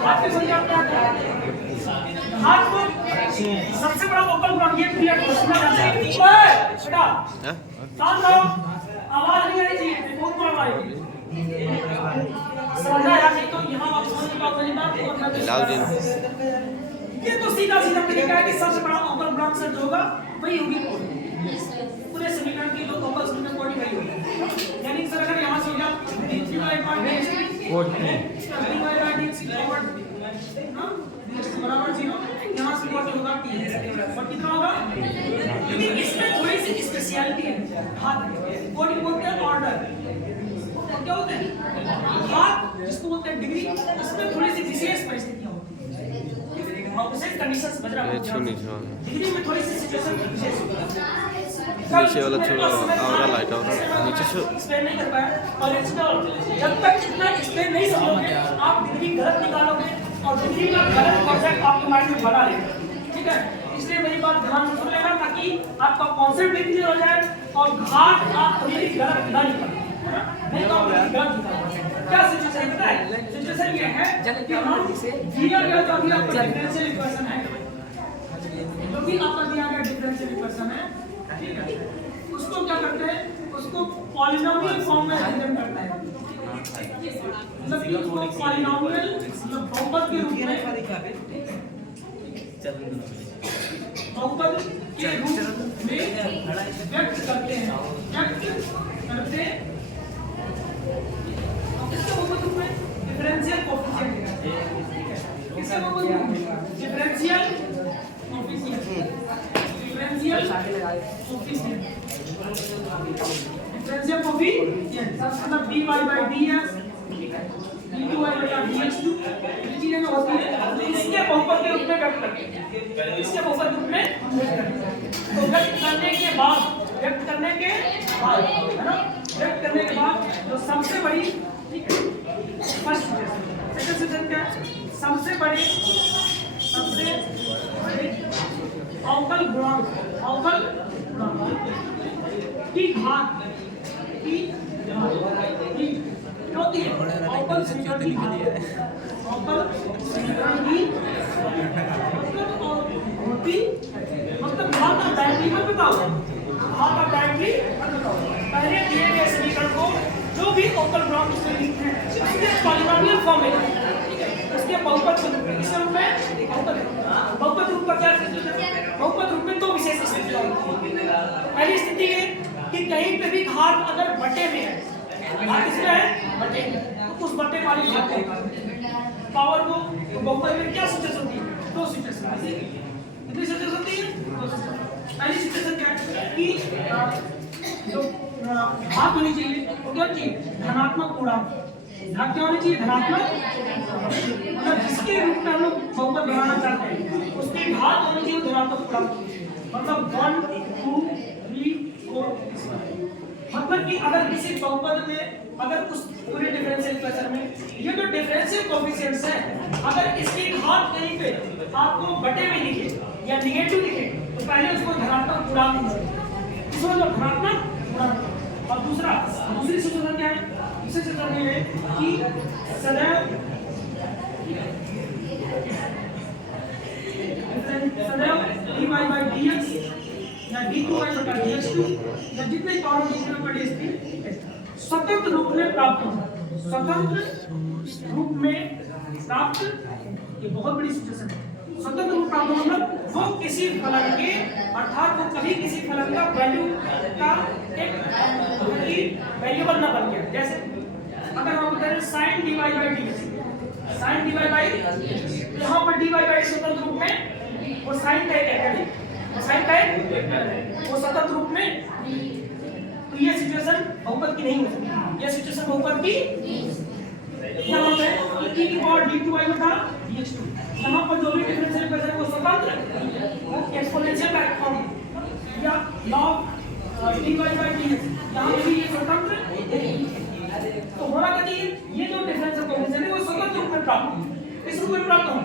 घात के संख्या क्या है? घात को सबसे बड़ा ओपन ग्राउंड ये पीरियड क्वेश्चन में जैसे बेटा शांत रहो, आवाज नहीं आनी चाहिए, बहुत बड़ा आएगी। समझा या नहीं? तो यहाँ आप समझ लो पहली बात ये तो सीधा सीधा तरीका है कि सबसे बड़ा ओपन ग्राउंड सेट जो होगा वही होगी पूरे समीकरण की जो ओपन समीकरण कोटि वही होगी। यानी सर अगर यहाँ से हो गया बराबर 0 यहाँ से कोटि होगा t और कितना होगा? लेकिन इसमें थोड़ी सी स्पेशलिटी है। हाथ कोटि बोलते हैं ऑर्डर, क्या होते हैं हाथ जिसको बोलते हैं डिग्री, इसमें थोड़ी सी विशेष परिस्थितियां होती हैं और विशेष कंडीशंस बज रहा है। डिग्री में थोड़ी सी सिचुएशन विशेष होती है। नीचे वाला थोड़ा आवरा लाइट आवरा नीचे से एक्सप्लेन नहीं कर पाया और जब तक इतना एक्सप्लेन नहीं समझोगे आप डिग्री गलत निकालोगे और डिग्री का गलत कॉन्सेप्ट आपके माइंड में बना लेगा। ठीक है, इसलिए मेरी बात ध्यान से सुन लेना ताकि आपका कॉन्सेप्ट भी क्लियर हो जाए और घाट आप कभी भी गलत ना निकालें। नहीं तो आप गलत निकालोगे। क्या सिचुएशन पता है? सिचुएशन ये है कि हम दिया गया जो अभी आपका डिफरेंशियल इक्वेशन है, जो भी आपका दिया गया डिफरेंशियल इक्वेशन है, ठीक है, उसको क्या करते हैं? उसको पॉलिनोमियल फॉर्म में रिप्रेजेंट करता है। मतलब कि उसको पॉलिनोमियल मतलब बहुपद के रूप में बहुपद के रूप में व्यक्त करते हैं। किसके बहुपद रूप में? Differential coefficient. किसके बहुपद रूप में? Differential coefficient. डिफरेंशियल कोएफिशिएंट मतलब dy by dx dy by dx2 चीजें होती है। इसके बहुपद के रूप में व्यक्त करते हैं। इसके बहुपद के रूप में तो व्यक्त करने के बाद है ना, व्यक्त करने के बाद जो सबसे बड़ी फर्स्ट सिचुएशन क्या है? सबसे बड़े अवकल गुणांक की घात होती है। अवकल समीकरण की मतलब घात का डायरेक्टली मत बताओ, घात का डायरेक्टली मत बताओ। पहले दिए गए समीकरण को जो भी अवकल गुणांक उसमें लिखते हैं उसके पॉलिनोमियल फॉर्म में उसके बहुपद रूप में किस रूप में? बहुपद रूप का क्या है? बहुपद रूप में दो विशेष स्थिति होती है। पहली स्थिति ये कि कहीं पे भी घात अगर बटे में है, घात किसमें है? बटे में, तो उस बटे वाली घात पावर को तो बहुपद में क्या सिचुएशन होती है? दो सिचुएशन। कितनी सिचुएशन होती है? पहली सिचुएशन क्या है कि जो घात होनी चाहिए वो क्या चाहिए? धनात्मक पूर्णांक। घात क्या होनी चाहिए? धनात्मक, मतलब जिसके रूप में हम लोग बहुपद बनाना चाहते हैं उसकी घात होनी चाहिए धनात्मक पूर्णांक। मतलब 1 2 3 4। मतलब कि अगर किसी बहुपद में अगर उस पूरे डिफरेंशियल इक्वेशन में ये जो डिफरेंशियल कोएफिशिएंट्स हैं अगर इसकी घात कहीं पे आपको बटे में दिखे या नेगेटिव दिखे तो पहले उसको धनात्मक पूर्णांक बोलते हैं। इसमें जो धनात्मक पूर्णांक और दूसरी सिचुएशन क्या है? दूसरी सिचुएशन ये है कि सदैव dy by dx या d2 by dx2 या जितने पावर डिग्री पर dx स्वतंत्र रूप में प्राप्त होगा। स्वतंत्र रूप में प्राप्त, ये बहुत बड़ी सिचुएशन है। स्वतंत्र रूप प्राप्त मतलब वो किसी फलन के अर्थात वो कभी किसी फलन का वैल्यू का एक वेरिएबल ना बन गया। जैसे अगर हम करें sin dy by dx, sin dy by यहाँ पर dy by स्वतंत्र रूप में वो sin का एक है, साइन का वो स्वतंत्र रूप में, तो ये सिचुएशन बहुपद की नहीं हो सकती। ये सिचुएशन बहुपद की क्या होता है? e की पावर d2y बटा dx2। यहाँ पर जो भी डिफरेंशियल इक्वेशन वो स्वतंत्र वो एक्सपोनेंशियल का फॉर्म या log dy by dx, यहाँ भी ये स्वतंत्र। तो होना क्या चाहिए? ये जो डिफरेंशियल इक्वेशन है वो स्वतंत्र रूप में प्राप्त हो, इस रूप में प्राप्त हो